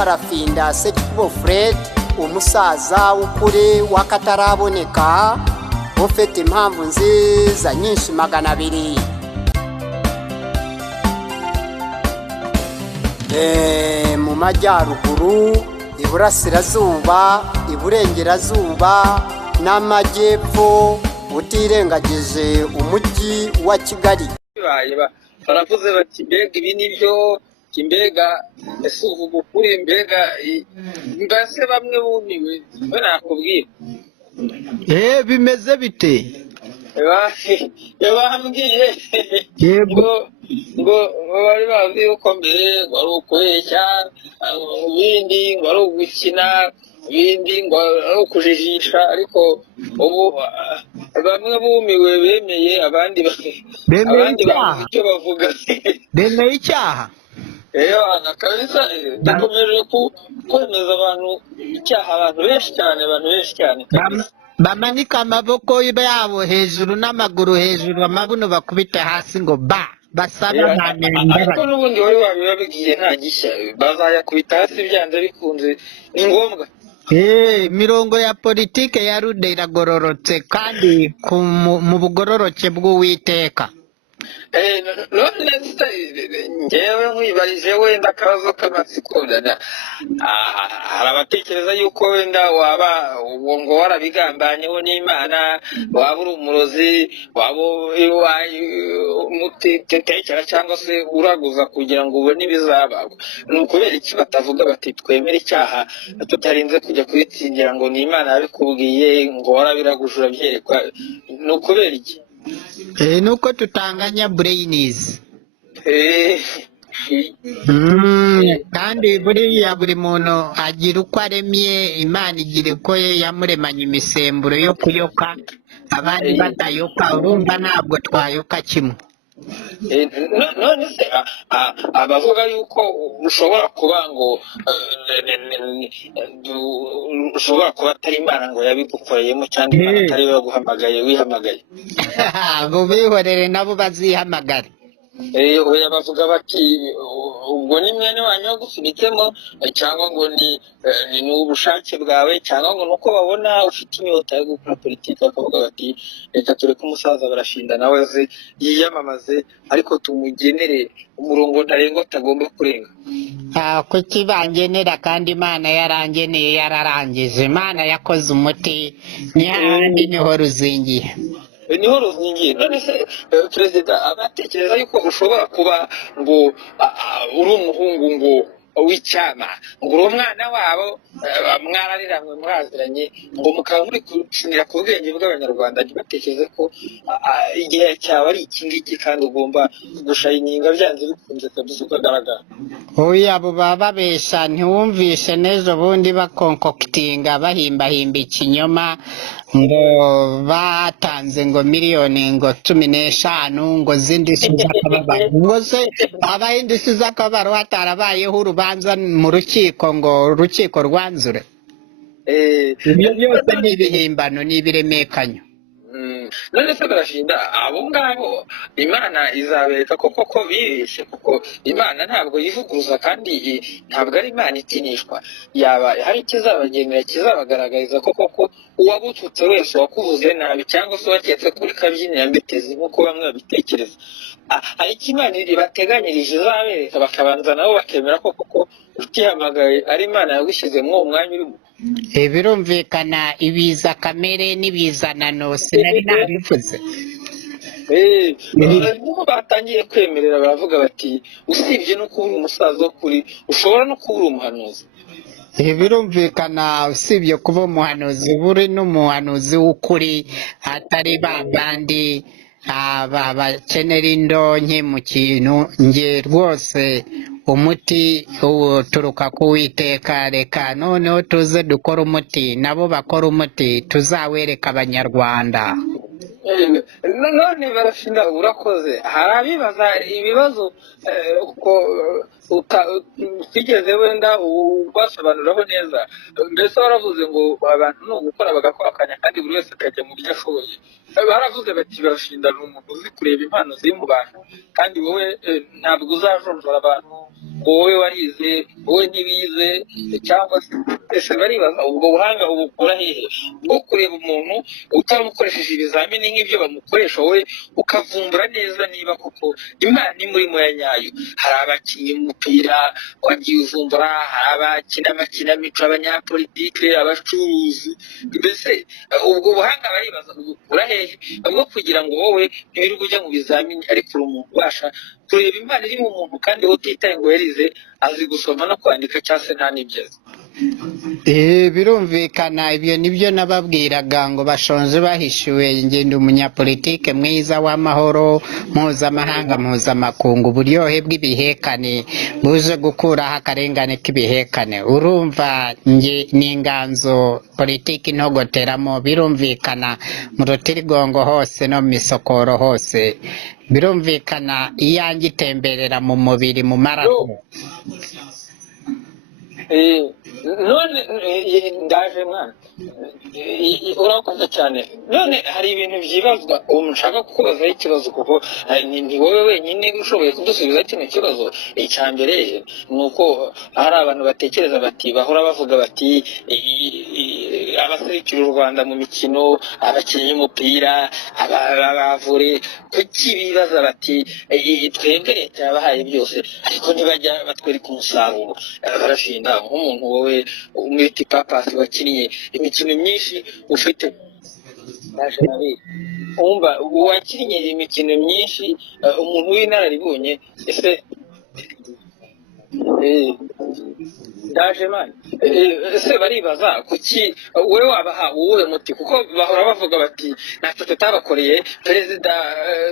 Barafinda Sekikubo Fred, umusaza w'ukuri wakataraboneka ufite impamvu nziza nyinshi 200. Mu majyaruguru, iburasirazuba, iburengerazuba n'amajyepfo, utirengagije umujyi wa Kigali. Baravuze bati mbega ibi nibyo, kimbega ese uvuga ukuri, mbega mbese bamwe bumiwe nakubwira. Bimeze bite? Bambwiye ngo bari bazi yuko mbere ngo ari ukubeshya, ibindi ngo ari ugukina, ibindi ngo ari ukujijisha, ariko ubu bamwe bumiwe bemeye, abandi bavuga icyo bavuga. Bemeye icyaha? Kabisa dukomeje kwemeza abantu icyaha, abantu benshi cyane kabisa. Bamanika amaboko yabo hejuru n'amaguru hejuru, amabuno bakubita hasi ngo basaba nta nenda. Ariko n'ubundi wari wabibabwiye nta gishya, bazayakubita hasi byanze bikunze, ni ngombwa. Mirongo ya politike ya Rude iragororotse kandi mu bugororoke bw'Uwiteka. None njyewe nkwibarije wenda akabazo k'amatsiko, hari abatekereza yuko wenda waba ngo warabigambanyeho n'Imana, waba uri umurozi, waba umutekera cyangwa se uraguza kugira ngo ubone ibizabagwa. Ni ukubera iki batavuga bati twemere icyaha tutarinze kujya kubitsindira ngo ni Imana yabikubwiye, ngo warabiraguje urabyerekwa? Ni ukubera iki? Nuko tutanganya brains. Kandi buriya buri muntu agira uko aremye, Imana igira uko yamuremanye imisemburo yo kuyoka, abandi batayoka. Urumva ntabwo twayoka kimwe. None se abavuga yuko ushobora kuba ngo ushobora kuba atari Imana ngo yabigukoreyemo, cyangwa Imana atari we waguhamagaye wihamagaye, ngo bihorere nabo bazihamagare. Oya, bavuga bati ubwo ni mwene wanyu wagusunitsemo, cyangwa ngo ni ubushake bwawe, cyangwa ngo nuko babona ufite inyota yo gukora politiki, bakavuga bati reka tureke umusaza Barafinda nawe ze yiyamamaze, ariko tumugenere umurongo ntarengwa atagomba kurenga. Kuki bangenera kandi Imana yarangeneye yararangije? Imana yakoze umuti, n'ahandi niho ruzingiye. Niho ruzingiye. None se perezida abatekereza yuko ushobora kuba ngo uri umuhungu ngo w'icyama, ngo uri umwana wabo, mwarariranywe mwaziranye, ngo mukaba muri gucunira ku bwenge bw'Abanyarwanda, ntibatekereze ko igihe cyawe ari iki ngiki kandi ugomba gushayininga byanze bikunze kabisa ukagaragara. Oya, abo baba babesha. Ntiwumvishe n'ejo bundi bakonkokitinga bahimbahimba ikinyoma ngo batanze ngo miliyoni ngo 15 ngo z'indishyi z'akababaro, ngo se habaye indishyi z'akababaro hatarabayeho urubanza mu rukiko ngo urukiko rwanzure? Ibyo byose ni ibihimbano, ni ibiremekanyo. None se Barafinda, abo ngabo Imana izabereka koko bibeshye, kuko Imana ntabwo yivuguruza kandi ntabwo ari Imana itinishwa. Yaba hari ikizabagenera kizabagaragariza koko uwagututse wese, wakuvuze nabi, cyangwa se waketse kuri kabyinira mbitezi nk'uko bamwe babitekereza, hari icyo Imana ibateganyirije izabereka, bakabanza nabo bakemera ko koko utihamagaye ari Imana yagushyizemo uwo mwanya urimo. Birumvikana ibiza kamere n'ibizanano sinari nabivuze. Nuko batangiye kwemerera, baravuga bati usibye no kuba umusaza w'ukuri ushobora no kuba uri umuhanuzi. Birumvikana usibye kuba umuhanuzi, buri n'umuhanuzi w'ukuri, atari babandi bakenera indonke mu kintu. Nge rwose umuti uturuka ku Uwiteka. Reka noneho tuze dukora umuti, nabo bakora umuti, tuzawereka Abanyarwanda. None Barafinda urakoze. Hari abibaza ibibazo uko utigeze wenda ubasobanuraho neza. Mbese waravuze ngo abantu ni ugukora bagakora akanya kandi buri wese akajya mu byo ashoboye. baravuze bati Barashinda ni umuntu uzi kureba impano ziri mu bantu kandi wowe ntabwo uzajonjora abantu ngo wowe warize wowe ntibize cyangwa se ese baribaza ubwo buhanga ubukura hehe bwo kureba umuntu utamukoresheje ibizamini nk'ibyo bamukoresha wowe ukavumbura neza niba koko imana imurimo ya nyayo. Hari abakinnyi umupira wagiye uvumbura, hari abakina amakinamico, abanyapolitike, abacuruzi, mbese ubwo buhanga baribaza ubukura hehe bwo kugira ngo wowe ntiwirirwe ujya mu bizamini ariko uri umuntu ubasha kureba imana iri mu muntu kandi utitaye ngo yarize azi gusoma no kwandika cyangwa se nta n'ibyo azi. Birumvikana ibyo nibyo nababwiraga ngo bashonje bahishuwe ngenda umunyapolitike mwiza w'amahoro mpuzamahanga mpuzamakungu, uburyohe bw'ibihekane buje gukuraho akarengane k'ibihekane. Urumva nge ni inganzo politiki ntogoteramo, birumvikana mu rutirigongo hose no mu misokoro hose, birumvikana iyanjye itemberera mu mubiri mu maraso. None ndaje mwana urakoze cyane. None hari ibintu byibazwa nshaka kukubazaho ikibazo kuko ni wowe wenyine ushoboye kudusubiza kino kibazo. Icya mbere ni uko hari abantu batekereza bati bahora bavuga bati abaserukira u Rwanda mu mikino, abakinnyi b'umupira, abavure, kuki bibaza bati twebwe leta yabahaye byose ariko ntibajya batwereka umusaruro. Barashinda nk'umuntu wowe umwita papasi wakinnye imikino myinshi ufite umva wakinnye imikino myinshi, umuntu w'inararibonye, ese ndaje mani ese baribaza kuki wowe wabaha uwuhe muti kuko bahora bavuga bati ntacyo tutabakoreye. Perezida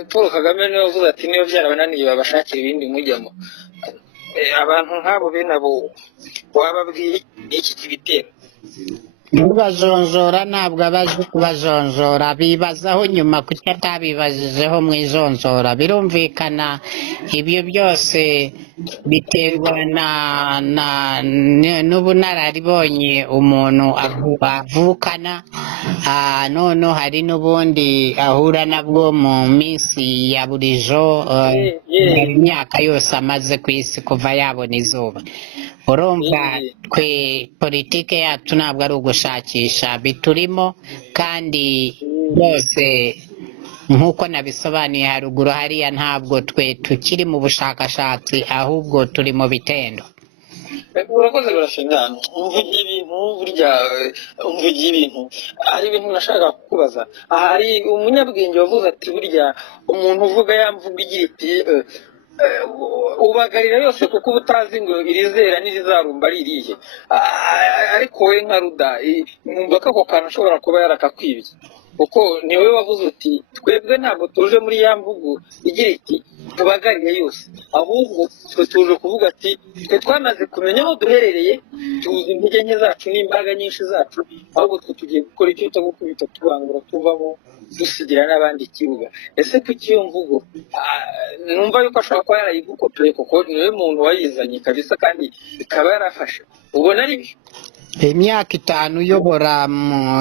Paul Kagame niwe wavuze ati niyo byarabananiye babashakira ibindi mujyamo. Abantu nk'abo bene abo wababwiye iki kibitera? Bajonjora ntabwo abaje kubajonjora, bibazaho nyuma kuki atabibajijeho mu ijonjora. Birumvikana ibyo byose biterwa n'ubunararibonye umuntu avukana, noneho hari n'ubundi ahura nabwo mu minsi ya burijo, imyaka yose amaze ku isi kuva yabona izuba. Urumva twe politike yacu ntabwo ari ugushakisha biturimo, kandi byose nk'uko nabisobanuye haruguru hariya ntabwo twe tukiri mu bushakashatsi ahubwo turi mu bitendo. Urakoze Barashinda, umvugiye ibintu burya umvugiye ibintu hari ibintu nashaka kukubaza. Hari umunyabwenge wavuze ati burya umuntu uvuga yamvuga igira iti ubagarira yose kuko uba utazi ngo irizera n'irizarumba ari irihe. Ariko we nka Ruda numva ko ako kantu ashobora kuba yarakakwibye kuko niwe wavuze uti twebwe ntabwo tuje muri ya mvugo igira iti tubagarire yose, ahubwo twe tuje kuvuga ati twe twamaze kumenya aho duherereye, tuzi intege nke zacu n'imbaraga nyinshi zacu, ahubwo twe tugiye gukora icyo cyo gukubita tubangura tuvamo dusigira n'abandi ikibuga. Ese kuki iyo mvugo numva yuko ashobora kuba yarayigukopeye kuko niwe muntu wayizanye kabisa kandi ikaba yarafashe, ubona ari byo? Imyaka 5 uyobora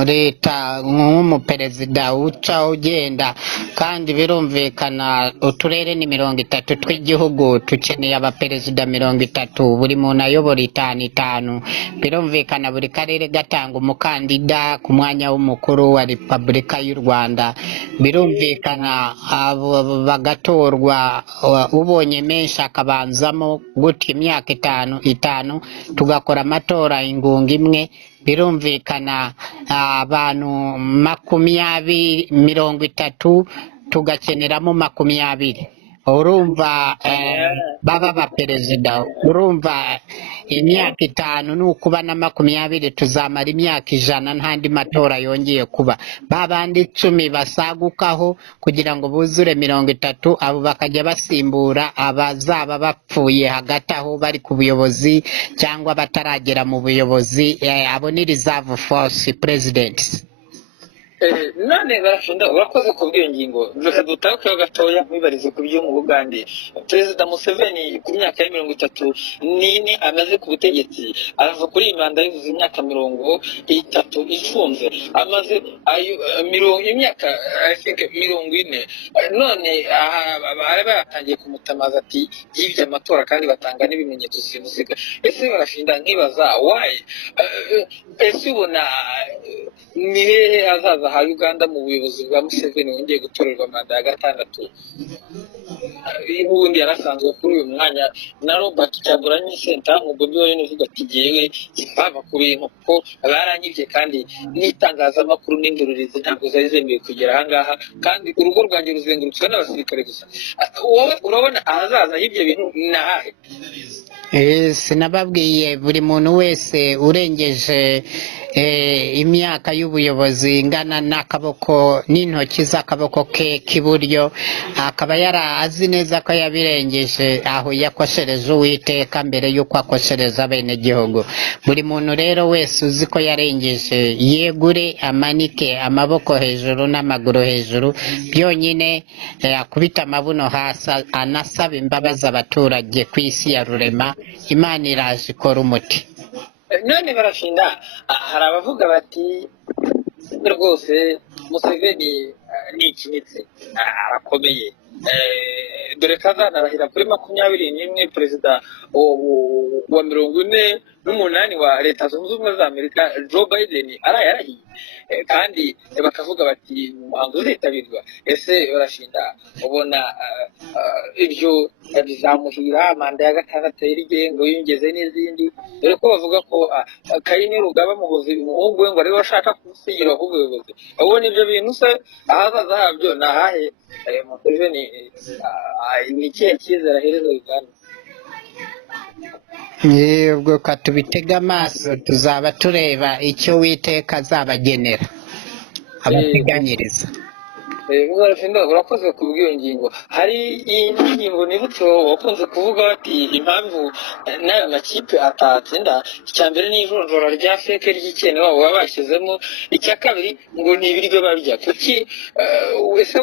leta nk'umuperezida uca ugenda, kandi birumvikana uturere ni 30 tw'igihugu, tukeneye abaperezida 30, buri muntu ayobora 5. Birumvikana buri karere gatanga umukandida ku mwanya w'umukuru wa Repubulika y'u Rwanda. Birumvikana bagatorwa, ubonye menshi akabanzamo gutya imyaka 5 tugakora amatora ingunga imwe. Birumvikana abantu 30 tugakeneramo 20. Urumva baba abaperezida, urumva imyaka 5 nukuba na 20 tuzamara imyaka 100 ntandi matora yongeye kuba. Babandi 10 basagukaho kugira ngo buzure 30, abo bakajya basimbura abazaba bapfuye hagati aho bari ku buyobozi cyangwa bataragera mu buyobozi, abo ni reserve force presidents. none barashinda urakoze ku bw'iyo ngingo reka dutarukeho gatoya mwibarize ku byo mu Bugande. Perezida Museveni ku myaka ya 34 amaze ku butegetsi arava kuri iyi manda yuzuza imyaka 30 ifunze amaze imyaka I think 40 none bari batangiye kumutamaza ati yibye amatora kandi batanga n'ibimenyetso simusiga. Ese barashinda nkibaza why ese ubona ni hehe hazaza ha Uganda mu buyobozi bwa Museveni wongeye gutorerwa manda ya 6? Ubundi yarasanzwe kuri uyu mwanya na Robert Kyagulanyi Ssentamu ubwo byo uvuga ati jewe baba ku bintu ko baranyivye kandi n'itangazamakuru n'indorerezi ntabwo zari zemeye kugera ahangaha kandi urugo rwanjye ruzengurutswe n'abasirikare gusa. Wowe urabona ahazaza y'ibyo bintu nahahe? Sinababwiye buri muntu wese urengeje imyaka y'ubuyobozi ingana n'akaboko n'intoki z'akaboko ke k'iburyo akaba yarazi neza ko yabirengeje aho yakoshereje Uwiteka mbere y'uko akoshereza bene gihugu. Buri muntu rero wese uzi ko yarengeje yegure amanike amaboko hejuru n'amaguru hejuru byonyine akubita amabuno hasi anasaba imbabazi abaturage ku isi ya rurema. Imana iraje ikora umuti. None barashinda hari abavuga bati rwose Museveni ni ikinitse arakomeye dore kazanarahira kuri 21 perezida wa 48 wa Leta Zunze Ubumwe za Amerika Joe Biden arayarahiye kandi bakavuga bati umuhango uzitabirwa. Ese barashinda ubona ibyo bizamuhira manda ya 6 y'irigengo yongeze n'izindi dore ko bavuga ko Kayini Rugaba umuhungu we ngo ari washaka kusigira ubuyobozi. Ubona ibyo bintu se ahazaza habyo nahahe? Museveni ni ikihe cyizere ahereza Uganda? Ubwo katubitega amaso tuzaba tureba icyo Uwiteka azabagenera abateganyiriza. Urakoze ku bw'iyo ngingo. Hari indi ngingo nibutse wakunze kuvuga ati impamvu n'aya makipe atatsinda, icya mbere ni ijonjora rya feke ry'ikene wabo babashyizemo, icya kabiri ngo ni ibiryo barya. Kuki ese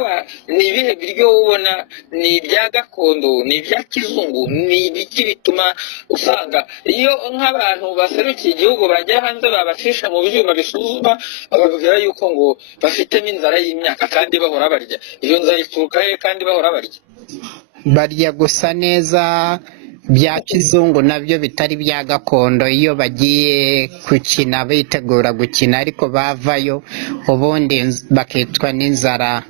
ni ibihe biryo ubona ni ibya gakondo, ni ibya kizungu, ni ibiki bituma usanga iyo nk'abantu baserukiye igihugu bajya hanze babacisha mu byuma bisuzuma bababwira yuko ngo bafitemo inzara y'imyaka kandi bahora barya? Iyo nzara ituruka he kandi bahora barya? Barya gusa neza bya kizungu nabyo bitari bya gakondo. Iyo bagiye gukina bitegura gukina ariko bavayo ubundi bakitwa n'inzara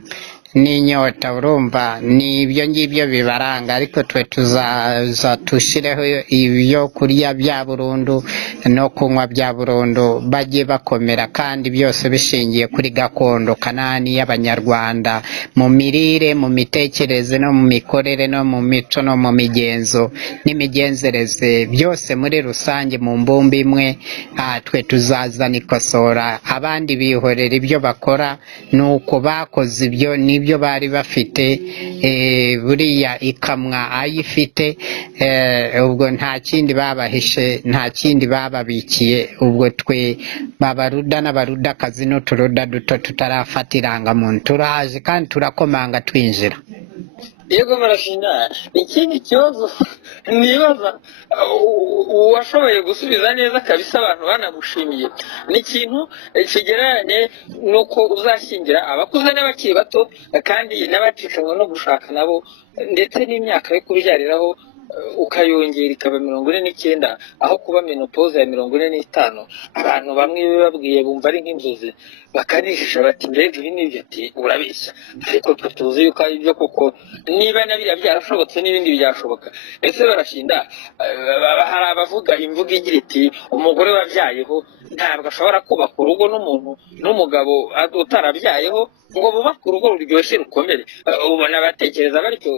n'inyota. Urumva ni ibyo ngibyo bibaranga, ariko twe tuzaza tushireho ibyo kurya bya burundu no kunywa bya burundu, bajye bakomera kandi byose bishingiye kuri gakondo kanani y'Abanyarwanda, mu mirire, mu mitekerereze no mu mikorere no mu mico no mu migenzo n'imigenzereze, byose muri rusange mu mbumbe imwe. Twe tuzazana ikosora, abandi bihorera ibyo bakora, nuko bakoze ibyo nibyo bari bafite, buriya ikamwa ayifite, ubwo nta kindi babahishe, nta kindi bababikiye. Ubwo twe babaruda n'abarudakazi n'uturuda duto tutarafata irangamuntu turaje kandi turakomanga twinjira. Yego barashinga. Ikindi kibazo nibaza uwashoboye gusubiza neza kabisa abantu banagushimiye ni ikintu kigereranye nuko uzashyingira abakuze n'abakiri bato kandi n'abacikanywe no gushaka nabo, ndetse n'imyaka yo kubyariraho ukayongera ikaba 49 aho kuba menopause ya 45. Abantu bamwe babwiye bumva ari nk'inzozi bakanishisha bati mbega ibi nibyo, ati urabeshya, ariko tuzi yuko ari byo kuko niba nabira byarashobotse n'ibindi byashoboka. Ese barashinda hari abavuga imvuga igira iti umugore wabyayeho ntabwo ashobora kubaka urugo n'umugabo utarabyayeho ngo bubake urugo ruryoshye rukomere. Ubona batekereza batyo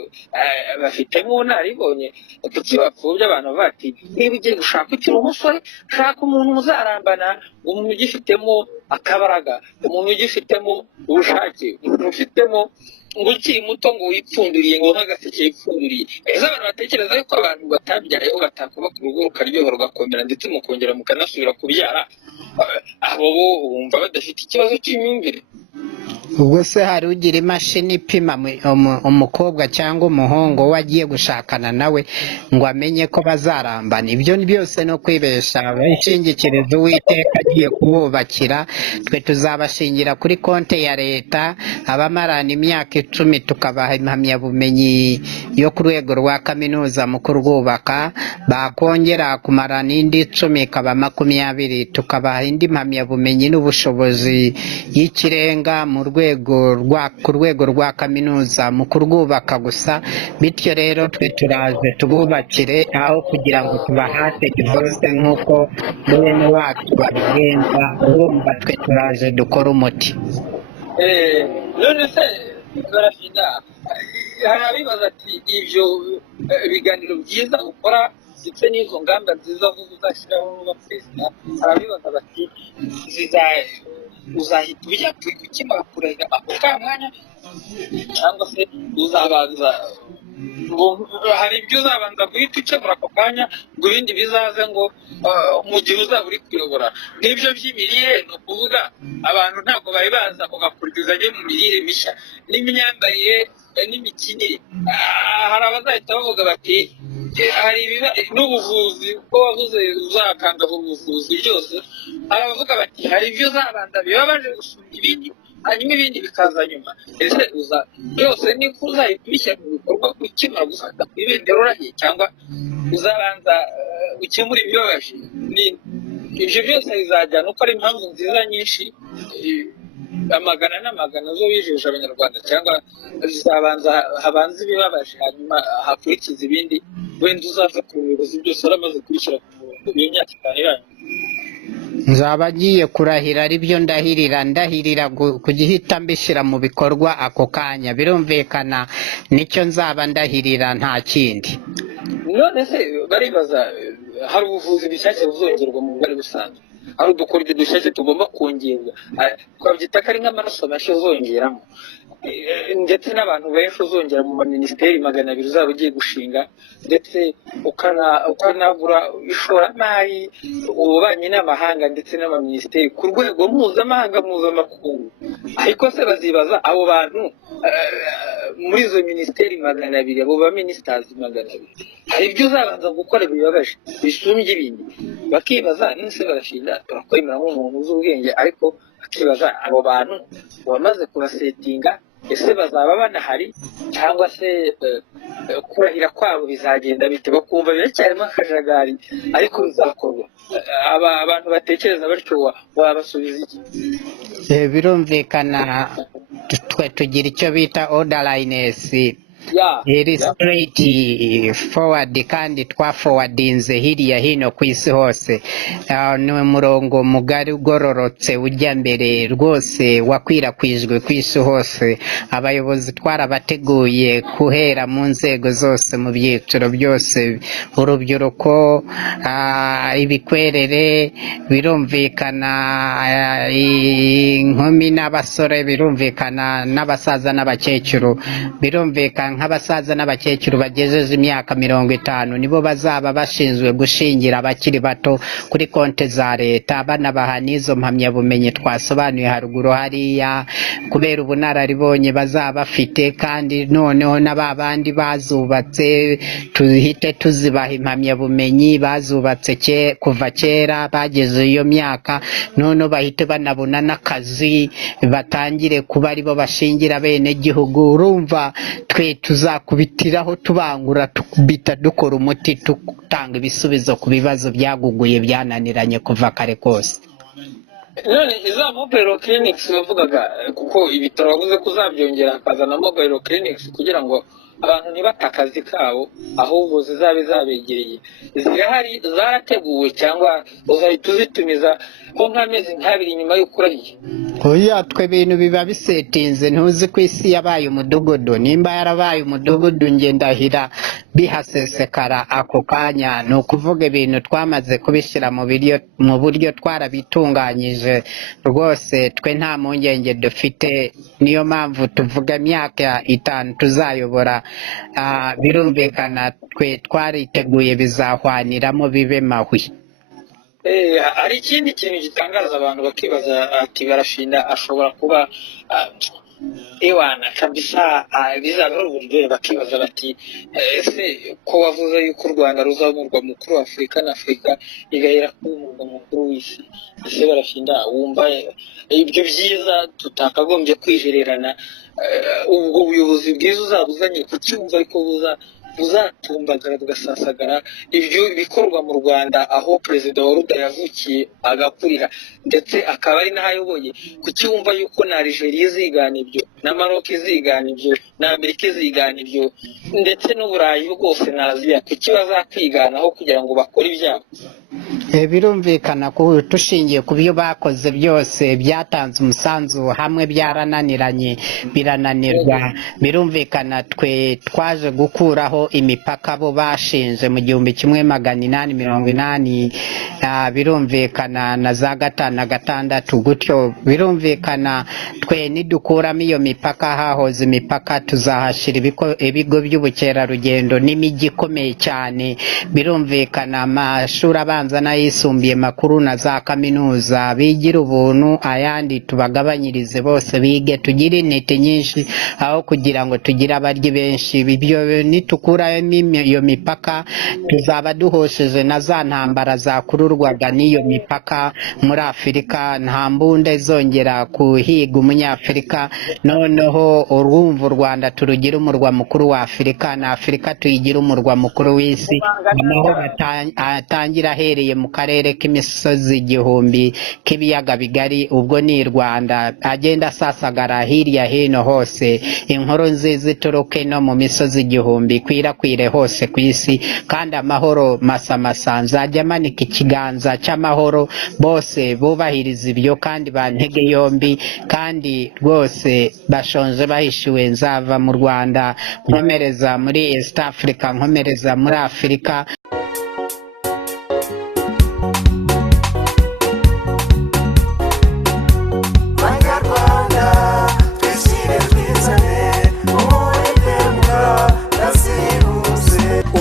bafitemo unaribonye. Kuki bapfubye abantu bati niba ugiye gushaka ukiri umusore shaka umuntu muzarambana, umuntu ugifitemo akabaraga, umuntu ugifitemo ubushake, umuntu ufitemo ngo ukiri muto ngo wipfunduriye ngo nk'agaseke yipfunduriye. Ese abantu batekereza yuko abantu batabyayeho batakubaka urugo rukaryoha rugakomera ndetse mukongera mukanasubira kubyara, abo bo bumva badafite ikibazo cy'imyumvire? ubwo se hari ugira imashini ipima umukobwa cyangwa umuhungu we agiye gushakana nawe ngo amenye ko bazarambana? Ibyo byose no kwibesha. Abishingikiriza Uwiteka agiye kububakira, twe tuzabashingira kuri konti ya leta, abamarana imyaka 10 tukabaha impamyabumenyi yo ku rwego rwa kaminuza mu kurwubaka, bakongera kumara n'indi 10 ikaba 20 tukabaha indi mpamyabumenyi n'ubushobozi y'ikirenga ku rwego rwa kaminuza mu kurwubaka gusa. Bityo rero twe turaje tububakire aho kugira ngo tubahate divorce nk'uko bene wacu babigenza. Urumva twe turaje dukora umuti. none se barashinda hari abibaza ati ibyo biganiro byiza ukora ndetse n'izo ngamba nziza zo uzashyiraho n'abaperezida, hari abibaza bati uzahita ujya gukemura kurahira ako kamwanya cyangwa se uzabanza hari ibyo uzabanza guhita ukemura ako kanya ngo ibindi bizaze ngo mu gihe uzaba uri kuyobora. N'ibyo by'imirire ni ukuvuga abantu ntabwo bari baza ugakurikizanya mu mirire mishya n'imyambarire n'imikinire. Hari abazahita bavuga bati hari n'ubuvuzi uko wavuze uzakangaho ubuvuzi byose. Hari abavuga bati hari ibyo uzabanza bibabaje gusumba ibindi hanyuma ibindi bikaza nyuma. Ese byose niko uzahita ubishyira mu bikorwa ukimara gufata ku ibendera urahiye, cyangwa uzabanza ukemura ibibabaje? Ibyo byose bizajyana uko ari impamvu nziza nyinshi amagana n'amagana zo bijeje abanyarwanda, cyangwa zizabanza habanza ibibabaje hanyuma hakurikiza ibindi, wenda uzava ku buyobozi byose waramaze kubishyira ku murongo iyo myaka 5 yanyu? Nzaba agiye kurahira aribyo ndahirira kugihita mbishyira mu bikorwa ako kanya. Birumvikana nicyo nzaba ndahirira, nta kindi. None se baribaza hari ubuvuzi bishyashya buzongerwa mu bari busanzwe, hari udukoryo dushyashya tugomba kongerwa, twabyita ko ari nk'amaraso menshi uzongeramo, ndetse n'abantu benshi uzongera mu maminisiteri 200 uzaba ugiye gushinga, ndetse ukanagura ishoramari, ububanyi n'amahanga ndetse n'amaminisiteri ku rwego mpuzamahanga mpuzamakungu. Ariko se bazibaza abo bantu muri izo minisiteri 200, abo ba ministers 200, hari ibyo uzabanza gukora bibabaje bisumbye ibindi. Bakibaza nese barashinda turakwemera nk'umuntu uzi ubwenge, ariko bakibaza abo bantu wamaze kubasetinga ese bazaba banahari, cyangwa se kurahira kwabo bizagenda bite? Bakumva biracyarimo akajagari ariko bizakorwa. Abantu batekereza batyo wabasubiza iki? Birumvikana twe tugira icyo bita orderliness, iri straight forward, kandi twaforwardinze hirya hino ku isi hose. Ni umurongo mugari ugororotse ujya mbere rwose wakwirakwijwe ku isi hose. Abayobozi twarabateguye guhera mu nzego zose, mu byiciro byose, urubyiruko, ibikwerere, birumvikana inkumi n'abasore, birumvikana n'abasaza n'abakecuru. Birumvikana nk'abasaza n'abakecuru bagejeje imyaka 50 nibo bazaba bashinzwe gushingira abakiri bato kuri konti za leta, banabaha n'izo mpamyabumenyi twasobanuye haruguru hariya, kubera ubunararibonye bazaba bafite. Kandi noneho n'ababandi bazubatse tuhite tuzibaha impamyabumenyi, bazubatse kuva kera bageze iyo myaka, none bahite banabona n'akazi, batangire kuba aribo bashingira bene gihugu. Urumva twe tuzakubitiraho tubangura, tukubita dukora umuti, tutanga ibisubizo ku bibazo byaguguye byananiranye kuva kare kose. None iza mobile clinics bavugaga, kuko ibitaro bavuze ko uzabyongera akazana mobile clinics kugira ngo abantu ntibata akazi kabo, ahubwo zizabe zabegereye. Zirahari, zarateguwe, cyangwa uzahita uzitumiza ko nk'amezi 2 nyuma y'uko urahiye? Oya, twe ibintu biba bisetinze. Ntuzi ko isi yabaye umudugudu? Nimba yarabaye umudugudu ngendahira bihasesekara ako kanya. Ni ukuvuga ibintu twamaze kubishyira mu buryo twarabitunganyije rwose. Twe nta mpungenge dufite, niyo mpamvu tuvuga imyaka 5 tuzayobora. Birumvikana twe twariteguye, bizahwaniramo bibe mahwi. Hari ikindi kintu gitangaza abantu bakibaza ati barashinda ashobora kuba iwana kabisa bizaba ari uburyohe bakibaza bati ese ko wavuze yuko u Rwanda ruzaba umurwa mukuru wa Afurika na Afurika igahera kuba umurwa mukuru w'isi, ese barashinda wumva ibyo byiza tutakagombye kwihererana, ubwo buyobozi bwiza uzabuzanye kucyumva ariko buzatumbagara bugasasagara ibyo bikorwa mu Rwanda aho perezida wa Ruda yavukiye agakurira ndetse akaba ari naho ayoboye, kucyumva yuko na Algeria izigana ibyo na Maroc izigana ibyo na Amerika izigana ibyo ndetse n'Uburayi bwose na Aziya, kuki bazakwiganaho kugira ngo bakore ibyabo? Birumvikana ko tushingiye ku byo bakoze byose byatanze umusanzu hamwe byarananiranye birananirwa. Birumvikana twe twaje gukuraho imipaka bo bashinze mu 1880, birumvikana na za 5 na 6 gutyo. Birumvikana twe nidukuramo iyo mipaka, hahoze imipaka, tuzahashira ibigo by'ubukerarugendo n'imijyi ikomeye cyane. Birumvikana amashuri abanza n'ayisumbuye makuru na za kaminuza bigira ubuntu, ayandi tubagabanyirize bose bige, tugire intete nyinshi aho kugira ngo tugire abaryi benshi. Ibyo nitukurayo iyo mipaka tuzaba duhosheje na za ntambara zakururwaga n'iyo mipaka muri Afurika. Nta mbunda zongera kuhiga umunyafurika, noneho urumva u Rwanda turugira umurwa mukuru wa Afurika na Afurika tuyigira umurwa mukuru w'isi. Amahoro atangira ahereye mu karere k'imisozi 1000 k'ibiyaga bigari, ubwo ni Rwanda, agenda asasagara hirya hino hose. Inkuru nziza ituruke no mu misozi 1000 kwirakwire hose ku isi, kandi amahoro masamasa. Nzajya manika ikiganza cy'amahoro, bose bubahiriza ibyo kandi bantege yombi, kandi rwose bashonje bahishiwe. Nzava mu Rwanda nkomereza muri East Africa, nkomereza muri Afurika.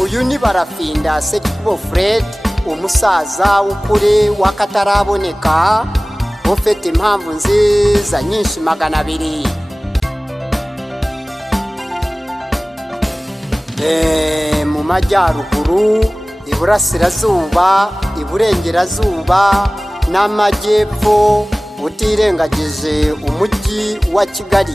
Uyu ni Barafinda Sekikubo Fred, umusaza w'ukuri wakataraboneka, ufite impamvu nziza nyinshi 200. Mu majyaruguru, iburasirazuba, iburengerazuba n'amajyepfo, utirengagije umujyi wa Kigali.